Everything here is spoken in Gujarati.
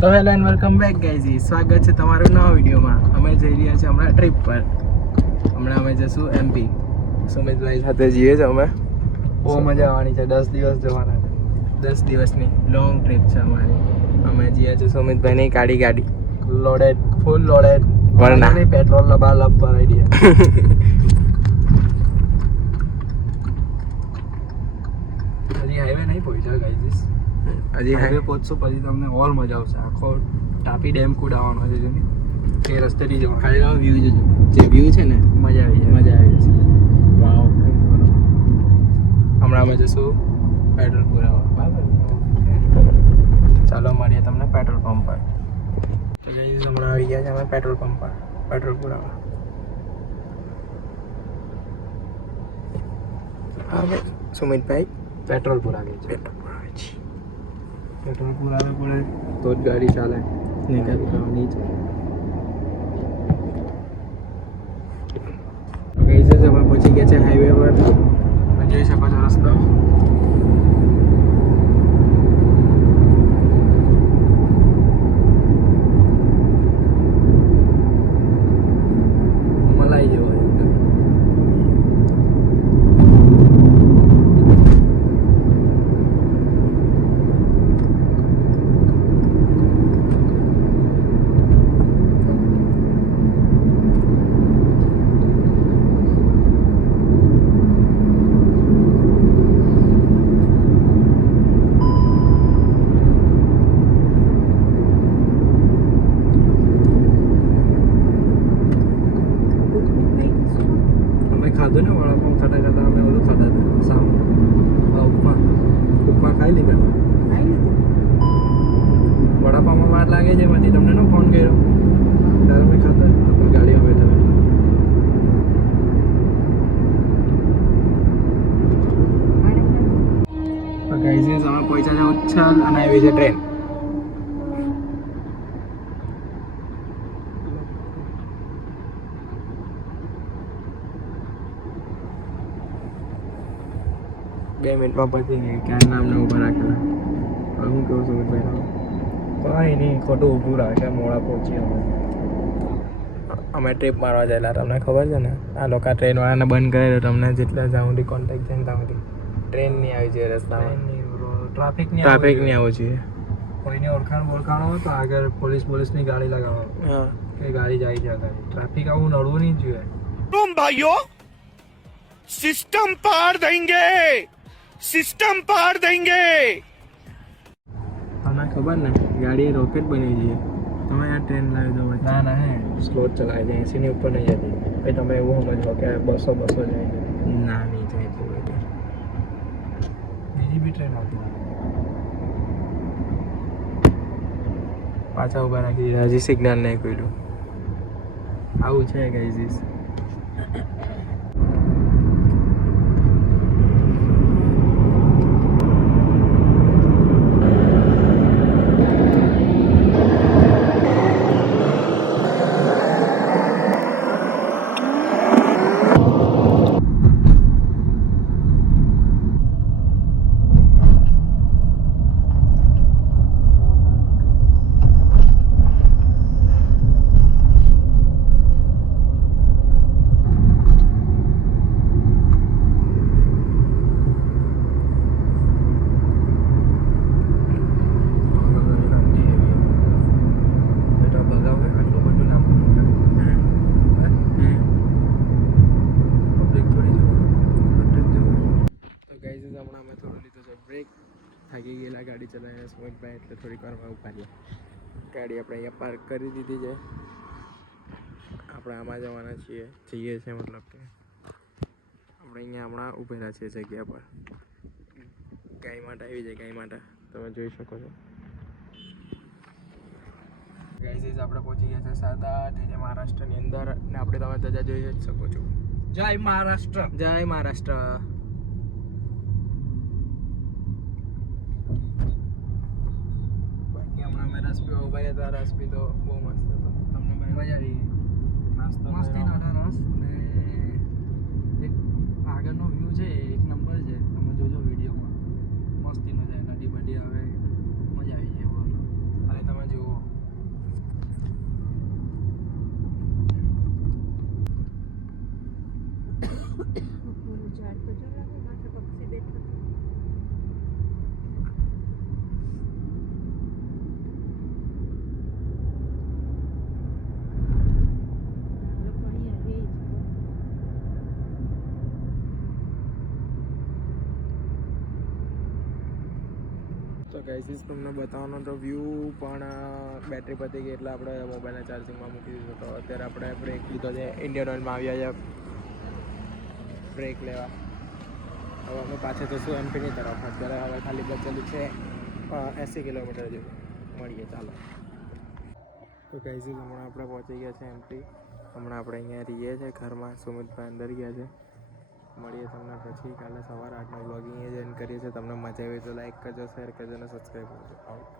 તો hello and welcome back guys, સ્વાગત છે તમારું નવા વિડીયોમાં. અમે જઈ રહ્યા છીએ હમણાં ટ્રીપ પર. હમણાં અમે જઈશું એમપી. સુમિતભાઈ સાથે જઈએ છીએ અમે. બહુ મજા આવવાની છે. 10 દિવસ જવાના છે. 10 દિવસની લોંગ ટ્રીપ છે અમારી. અમે જઈએ છીએ સુમિતભાઈની ગાડી લોડેડ, ફૂલ લોડેડ. વરના નહીં, પેટ્રોલ લબાલબ ભરાઈ દે. હજી હાઈવે નહીં પહોંચ્યા ગાઈઝ. હજી હાઈવે પહોંચશો પછી તમને ઓર મજા આવશે. આખો તાપી ડેમ કુડાવાનો છે જોની. એ રસ્તેથી જવાનું. ખાલી વ્યૂ જોજો. જે વ્યૂ છે ને મજા આવી જાય. મજા આવી જશે. વાવ. હમણાં અમે જઈશું પેટ્રોલ પુરાવા. બરાબર, ચાલો મળીએ તમને પેટ્રોલ પંપ પર. તો ગાઈઝ હમણાં આવી ગયા છે અમે પેટ્રોલ પંપ પર પેટ્રોલ પુરાવા. હા ભાઈ સુમિતભાઈ પેટ્રોલ પુરાવે છે. પેટ્રોલ પુરાવે છે. પેટ્રોલ પુરાવે પડે તો જ ગાડી ચાલે. નહીં ચાલે. ગાઈઝ અમે પહોંચી ગયા છે હાઈવે પર. જોઈ શકો છો રસ્તો. મલાઈ જેવો છે. ખાધું ને વડાપાઉં ખાતા ખાતા અમે ઓલું ખાતા હતા સામે ઉપમા ખાઈ લીધા. વડાપાઉંમાં વાર લાગે છે પછી તમને નો ફોન કર્યો ત્યારે મેં ખાતા આપણે ગાડીમાં બેઠા ગાઈઝ અમે પહોંચ્યા છે ઉચ્છલ અને આવી છે ટ્રેન. બે મિનિટમાં પતી ગઈ. ક્યાં નામને ઊભા રાખેલા. હવે હું કહું છું ભાઈ, કંઈ નહીં ખોટું ઊભું રાખે. મોડા પહોંચી અમે ટ્રીપ મારવા ગયેલા. તમને ખબર છે ને, આ લોકો ટ્રેનવાળાને બંધ કરેલો. તમને જેટલા જ્યાં સુધી કોન્ટેક્ટ છે ને ત્યાં સુધી ટ્રેન નહીં આવી જોઈએ રસ્તામાં. ટ્રાફિક નહીં આવવું જોઈએ. કોઈની ઓળખાણ હોય તો આગળ પોલીસની ગાડી લગાવો. હા, એ ગાડી જાય છે આગળ. ટ્રાફિક આવું નડવું નહીં જોઈએ. तुम भाइयों सिस्टम पार देंगे, सिस्टम पार देंगे. તમને ખબર ને, ગાડી રોકેટ બની જઈએ. તમે આ ટ્રેન લાવી દો. ના હે સ્લો ચલાવે છે. 80 ની ઉપર નહીં જતી. પછી તમે એવું સમજો કે 200 જાય છે. ના, નહીં થાય એટલું બધું. બીજી બી ટ્રેન આવતી. પાછા ઊભા રાખી દીધા. હજી સિગ્નલ નહીં ખોલ્યું. આવું છે ગાઈઝ. થાકી ગયેલા ગાડી ચલાવીને સુમિતભાઈ, એટલે થોડીક વારમાં ઉભા રહ્યા. ગાડી આપણે અહીંયા પાર્ક કરી દીધી છે. આપણે આમાં જવાના જઈએ છીએ. મતલબ કે આપણે અહીંયા હમણાં ઉભેલા છીએ જગ્યા પર. ગાય માટે આવી જાય. ગાય માટે તમે જોઈ શકો છો. ગાઈઝ આપણે પહોંચી ગયા છે સરદાર જે મહારાષ્ટ્રની અંદર. ને આપણે તમે ધજા જોઈ જ શકો છો. જય મહારાષ્ટ્ર. જય મહારાષ્ટ્ર. બાકી હમણાં અમે રસ પીવા ઉભા રહ્યા હતા. રસ પીધો બહુ મસ્ત હતો. તમને મજા આવી? નાસ્તો મસ્તીનો રસ ને એક આગળનો વ્યૂ છે, એક નંબર છે. તમે જોજો વિડીયોમાં. મસ્તીનો છે. નદી બડી આવે, મજા આવી જાય. અને તમે જુઓ તો ગાઈસીસ તમને બતાવવાનો તો વ્યૂ પણ બેટરી પતી ગઈ એટલે આપણે મોબાઈલને ચાર્જિંગમાં મૂકી દીધો. તો અત્યારે આપણે બ્રેક લીધો છે, ઇન્ડિયન ઓઇલમાં આવ્યા છે બ્રેક લેવા. હવે અમે પાછળ જશું એમપીની તરફ. અત્યારે હવે ખાલી બચેલું છે 80 કિલોમીટર જેવું. મળીએ ચાલો. તો ગાઈસીસ હમણાં આપણે પહોંચી ગયા છે એમપી. હમણાં આપણે અહીંયા રહીએ છીએ ઘરમાં. સુમિતભાઈ અંદર ગયા છે. મળીએ તમને પછી કાલે સવારે 8નો બ્લોગ અહીંયા જ એન્ડ કરીએ છીએ. તમને મજા આવી તો લાઈક કરજો, શેર કરજો અને સબસ્ક્રાઈબ કરજો. આવો.